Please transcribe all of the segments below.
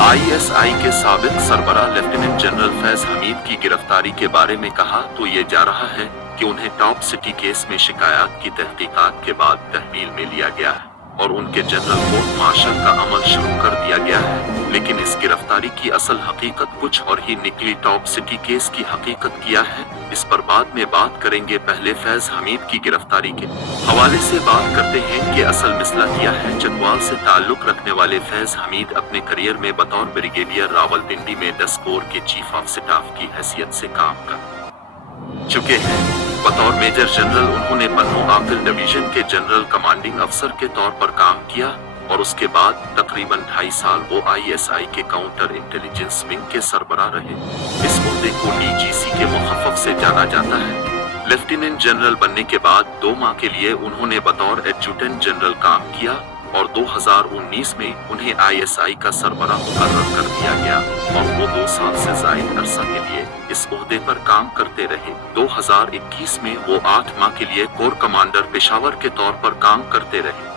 ISI के साबिक सरबराह lieutenant general Faiz Hamid की गिरफ्तारी के बारे में कहा तो ये जा रहा है कि उन्हें टॉप सिटी केस में शिकायत की तहकीकात के बाद तहवील में लिया गया है और उनके जनरल कोर्ट मार्शल का अमल शुरू कर दिया गया है। लेकिन इस गिरफ्तारी की असल हकीकत कुछ और ही निकली। टॉप सिटी केस की हकीकत क्या है, इस पर बाद में बात करेंगे। पहले फैज हमीद की गिरफ्तारी के हवाले से बात करते हैं कि असल मसला क्या है। चकवाल से ताल्लुक रखने वाले फैज हमीद अपने करियर में बतौर ब्रिगेडियर रावलपिंडी में 10 कोर के चीफ ऑफ स्टाफ की हैसियत से काम कर चुके हैं। बतौर मेजर जनरल उन्होंने पन्नू आकिल डिवीजन के जनरल कमांडिंग अफसर के तौर पर काम किया और उसके बाद तकरीबन 2.5 साल वो आईएसआई के काउंटर इंटेलिजेंस विंग के सरबराह रहे। इस ओहदे को डीजीसी के मुखफ़्फ़ से जाना जाता है। लेफ्टिनेंट जनरल बनने के बाद 2 माह के लिए उन्होंने बतौर एडजुटेंट जनरल काम किया और 2019 में उन्हें आईएसआई का सरबराह मुकर्रर कर दिया गया और वो 2 साल से ज़ायद अरसा के लिए इस ओहदे पर काम करते रहे। 2021 में वो 8 माह के लिए कोर कमांडर पेशावर के तौर पर काम करते रहे।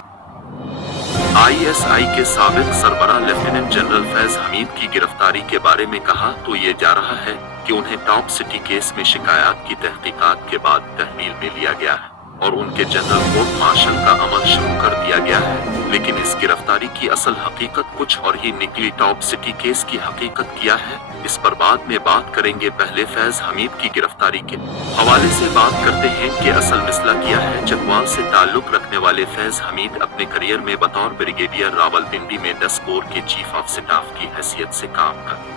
आईएसआई के साबिक सरबराह लेफ्टिनेंट जनरल फैज हमीद की गिरफ्तारी के बारे में कहा तो ये जा रहा है कि उन्हें टॉप सिटी केस में शिकायत की तहकीकात के बाद तहवील में लिया गया है और उनके जनरल कोर्ट मार्शल का अमल शुरू कर दिया गया है। लेकिन इस गिरफ्तारी की असल हकीकत कुछ और ही निकली। टॉप सिटी केस की हकीकत क्या है, इस पर बाद में बात करेंगे। पहले फैज हमीद की गिरफ्तारी के हवाले से बात करते हैं कि असल मसला क्या है। चकवाल से ताल्लुक रखने वाले फैज हमीद अपने करियर में बतौर ब्रिगेडियर रावलपिंडी में 10 कोर के चीफ ऑफ स्टाफ की हैसियत से काम कर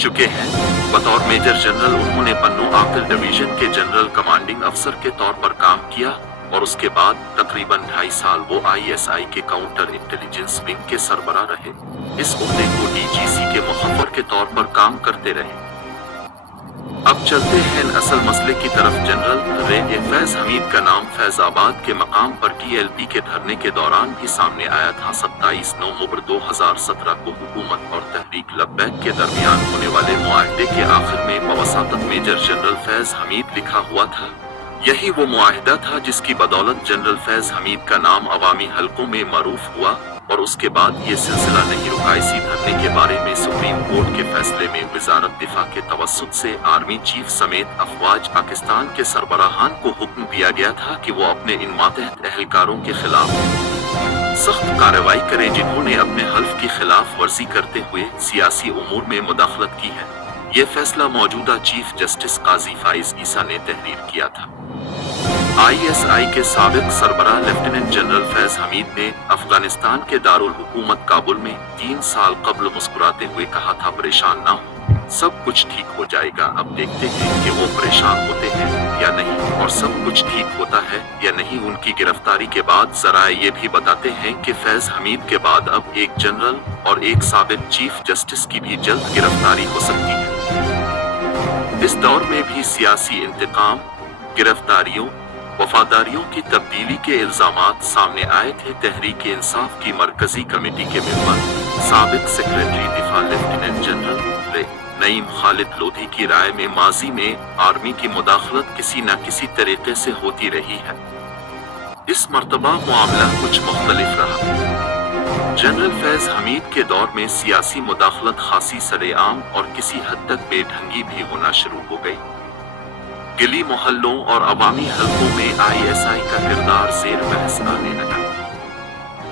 चुके हैं। बतौर मेजर जनरल उन्होंने पन्नू आकिल डिवीजन के जनरल कमांडिंग अफसर के तौर पर काम किया और उसके बाद तकरीबन 2.5 साल वो आईएसआई के काउंटर इंटेलिजेंस विंग के सरबराह रहे। इस ओहदे को डीजीसी के मुखफ़्फ़र के तौर पर काम करते रहे। अब चलते हैं असल मसले की तरफ। जनरल फैज हमीद का नाम फैजाबाद के मकाम पर टीएलपी के धरने के दौरान भी सामने आया था। 27 नवंबर 2017 को हुकूमत और तहरीक लब्बैक के दरमियान होने वाले मुआहदे के आखिर में बवसातत मेजर जनरल फैज हमीद लिखा हुआ था। यही वो मुआहदा था जिसकी बदौलत जनरल फैज हमीद का नाम अवामी हलकों में मरूफ हुआ और उसके बाद ये सिलसिला नहीं रुका। इसी धरने के बारे में सुप्रीम कोर्ट के फैसले में वजारत दिफा के तवस्सुत से आर्मी चीफ समेत अफवाज पाकिस्तान के सरबराहान को हुक्म दिया गया था कि वो अपने इन मातहत एहलकारों के खिलाफ सख्त कार्रवाई करें जिन्होंने अपने हल्फ की खिलाफ वर्जी करते हुए सियासी उमूर में मुदाखलत की है। ये फैसला मौजूदा चीफ जस्टिस काजी फाइज ईसा ने तहरीर किया था। आईएसआई के साबिक सरबराह लेफ्टिनेंट जनरल फैज हमीद ने अफगानिस्तान के दारुल हुकूमत काबुल में 3 साल कबल मुस्कुराते हुए कहा था, परेशान ना हो, सब कुछ ठीक हो जाएगा। अब देखते हैं कि वो परेशान होते हैं या नहीं और सब कुछ ठीक होता है या नहीं। उनकी गिरफ्तारी के बाद ज़राए ये भी बताते हैं कि फैज हमीद के बाद अब एक जनरल और एक साबिक चीफ जस्टिस की भी जल्द गिरफ्तारी हो सकती है। इस दौर में भी सियासी इंतकाम, गिरफ्तारियों, वफादारियों की तब्दीली के इल्जामात सामने आए थे। तहरीक इंसाफ की मरकजी कमेटी के मेंबर साबिक सेक्रेटरी दिफा लेफ्टिनेंट जनरल नईम खालिद लोधी की राय में माजी में आर्मी की मुदाखलत किसी न किसी तरीके से होती रही है। इस मर्तबा मामला कुछ मुख्तलिफ रहा। जनरल फैज हमीद के दौर में सियासी मुदाखलत खासी सरेआम और किसी हद तक बेढंगी भी होना शुरू हो गई। गली मोहल्लों और अवामी हलकों में आईएसआई का किरदार ज़ेर बहस आने लगा।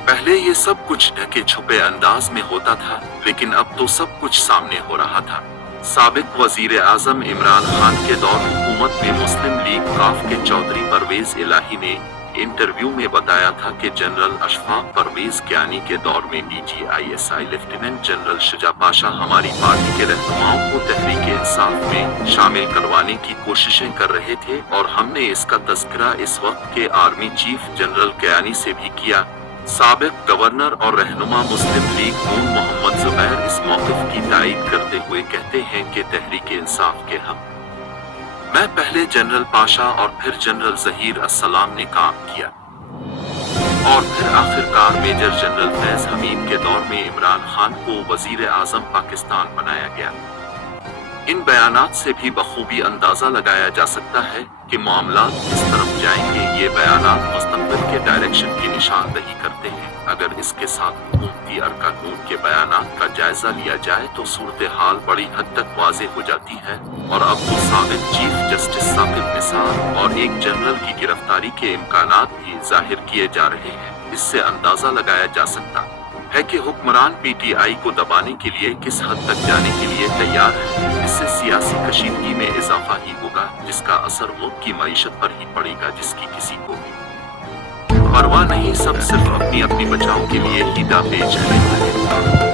पहले ये सब कुछ ढके छुपे अंदाज में होता था, लेकिन अब तो सब कुछ सामने हो रहा था। साबिक वजीर आजम इमरान खान के दौर हुकूमत में मुस्लिम लीग काफ के चौधरी परवेज इलाही ने इंटरव्यू में बताया था कि जनरल अशफाक परवेज कियानी के दौर में DG ISI lieutenant general Shuja Pasha हमारी पार्टी के रहनुमाओं को तहरीक इंसाफ में शामिल करवाने की कोशिशें कर रहे थे और हमने इसका तज़किरा इस वक्त के आर्मी चीफ जनरल कियानी से भी किया। साबिक गवर्नर और रहनुमा मुस्लिम लीग नून मोहम्मद जुबैर इस मौक़िफ़ की तायीद करते हुए कहते हैं कि तहरीक इंसाफ के हक़ मैं पहले जनरल पाशा और फिर जनरल ज़हीर अस्सलाम ने काम किया और फिर आखिरकार मेजर जनरल फैज हमीद के दौर में इमरान खान को वजीर आज़म पाकिस्तान बनाया गया। इन बयानात से भी बखूबी अंदाजा लगाया जा सकता है कि मामलात किस तरफ जाएंगे। ये बयानात मुस्तकबिल के डायरेक्शन की निशानदही करते हैं। अगर इसके साथ हुकूमती अरकान के बयानात का जायजा लिया जाए तो सूरत हाल बड़ी हद तक वाज़ेह हो जाती है और अब तो साबिक चीफ जस्टिस साकिब निसार और एक जनरल की गिरफ्तारी के इम्कानात भी जाहिर किए जा रहे हैं। इससे अंदाजा लगाया जा सकता है कि हुक्मरान पीटीआई को दबाने के लिए किस हद तक जाने के लिए तैयार है। इससे सियासी कशीदगी में इजाफा ही होगा, जिसका असर मुल्क की मईशत पर ही पड़ेगा, जिसकी किसी को भी परवाह नहीं। सब सिर्फ अपनी अपनी बचाव के लिए ही दांव पेच करेंगे।